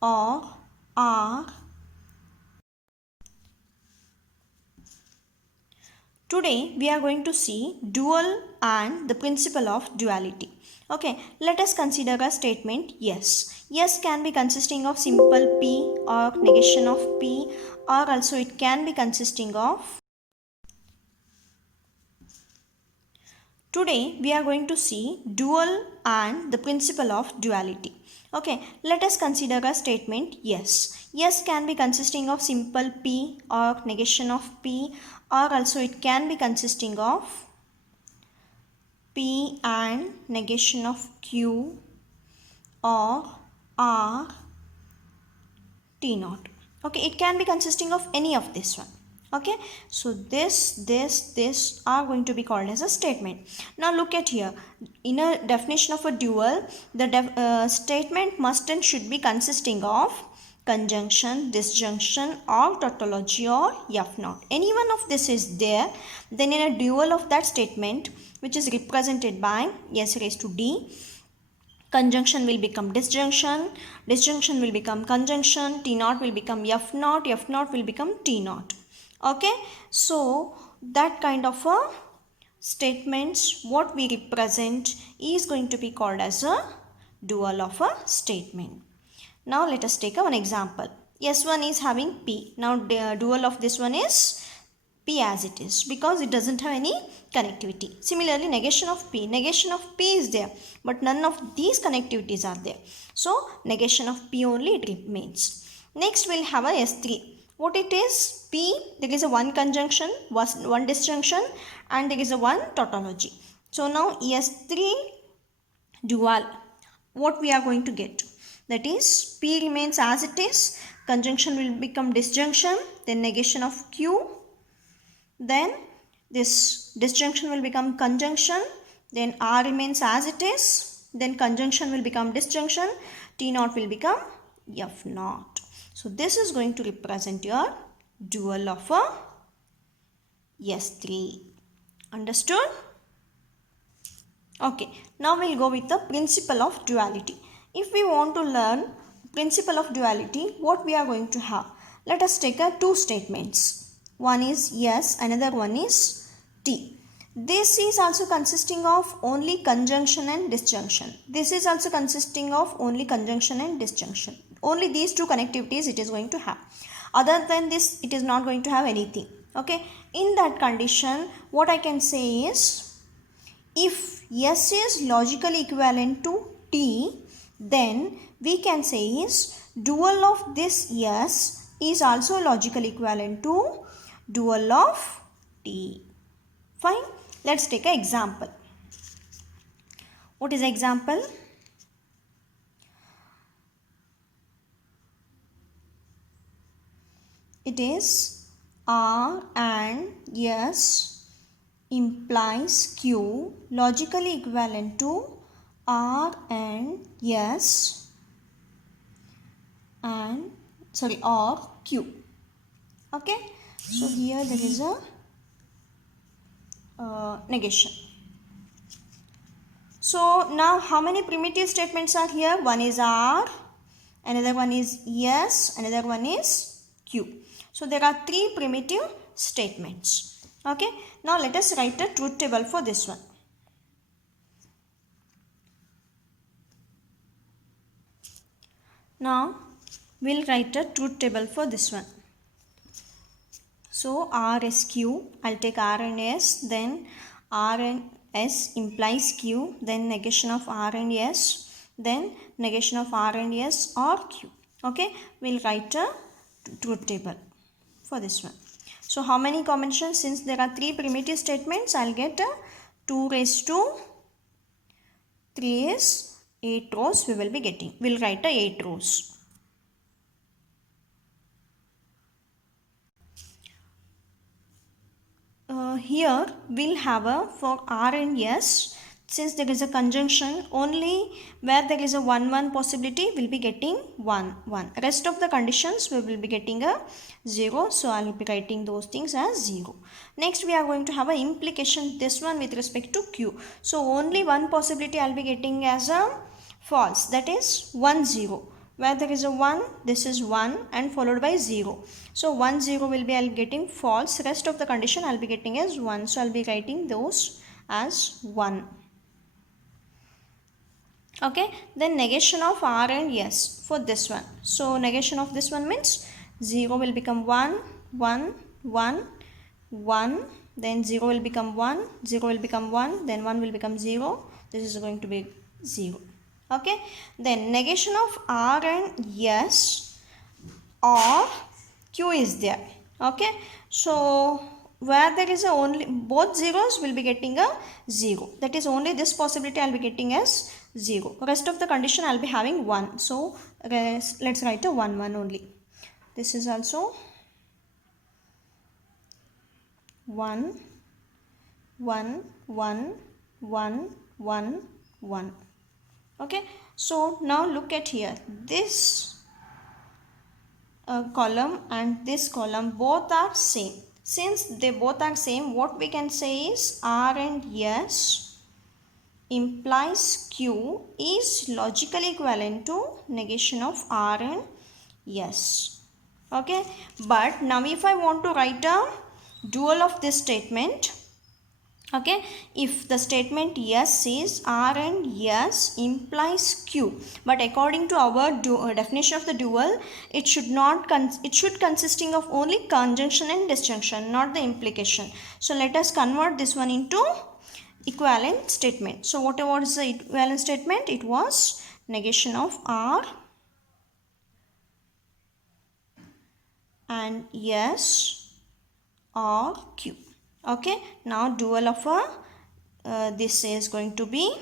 or are. Today we are going to see dual and the principle of duality. Okay, let us consider a statement yes. Yes can be consisting of simple P or negation of P, or also it can be consisting of. Today we are going to see dual and the principle of duality. Okay, let us consider a statement yes. Yes can be consisting of simple P or negation of P, or also it can be consisting of P and negation of Q or R T naught. Okay, it can be consisting of any of this one. Okay, so this are going to be called as a statement. Now look at here. In a definition of a dual, the statement must and should be consisting of conjunction, disjunction, or tautology or F naught. Any one of this is there, then in a dual of that statement, which is represented by s raised to d, conjunction will become disjunction, disjunction will become conjunction, T naught will become F naught will become T naught. Okay, so that kind of a statements what we represent is going to be called as a dual of a statement. Now let us take one example. S1 is having P. Now the dual of this one is P as it is, because it doesn't have any connectivity. Similarly, negation of P is there, but none of these connectivities are there. So negation of P only it remains. Next we'll have a S3. What it is? P, there is a one conjunction, one disjunction, and there is a one tautology. So now S3 dual, what we are going to get? That is, P remains as it is, conjunction will become disjunction, then negation of Q, then this disjunction will become conjunction, then R remains as it is, then conjunction will become disjunction, T naught will become F naught. So this is going to represent your dual of a S3. Understood? Okay, now we'll go with the principle of duality. If we want to learn principle of duality, what we are going to have? Let us take two statements. One is yes, another one is T. This is also consisting of only conjunction and disjunction. This is also consisting of only conjunction and disjunction. Only these two connectivities it is going to have. Other than this, it is not going to have anything. Okay, in that condition, what I can say is, if S is logically equivalent to T, then we can say is dual of this S is also logically equivalent to dual of T. Fine. Let's take an example. What is example? It is R and S implies Q logically equivalent to R and S and or Q. Okay, so here there is a negation. So now how many primitive statements are here? One is R, another one is S, another one is Q. So there are three primitive statements. Okay, now let us write a truth table for this one. Now we'll write a truth table for this one. So R is Q, I'll take R and S, then R and S implies Q, then negation of R and S, then negation of R and S or Q. Okay, we'll write a truth table for this one. So how many combinations? Since there are three primitive statements, I'll get a 2 raised to 3 is 8 rows we will be getting. We'll write a 8 rows. Here we'll have a for R and S, since there is a conjunction, only where there is a 1 possibility we'll be getting 1. Rest of the conditions we will be getting a 0, so I'll be writing those things as 0. Next we are going to have an implication, this one with respect to Q. So only one possibility I'll be getting as a false, that is 1 0. where there is a 1, this is 1 and followed by 0. So 1 0 will be, I'll be getting false, rest of the condition I'll be getting as 1. So I'll be writing those as 1. Okay, then negation of R and S for this one. So negation of this one means 0 will become 1, 1, 1, 1, then 0 will become 1, 0 will become 1, then 1 will become 0. This is going to be 0. Okay, then negation of R and S or Q is there. Okay, so where there is a only both zeros will be getting a 0. That is only this possibility I'll be getting as 0. Rest of the condition I'll be having 1. So let's write a 1 1 only. This is also 1 1 1 1 1 1. Okay, so now look at here, this column and this column both are same. Since they both are same, what we can say is R and S implies Q is logically equivalent to negation of R and S. Okay, but now if I want to write a dual of this statement, okay, if the statement yes is R and S implies Q, but according to our definition of the dual, it should consisting of only conjunction and disjunction, not the implication. So let us convert this one into equivalent statement. So what was the equivalent statement? It was negation of R and S or Q. Okay, now dual of this is going to be,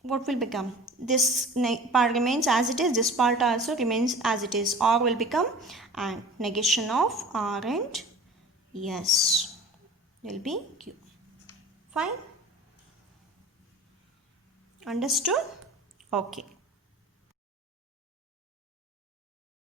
what will become? This part remains as it is, this part also remains as it is, or will become, and negation of R and S will be Q. Fine? Understood? Okay.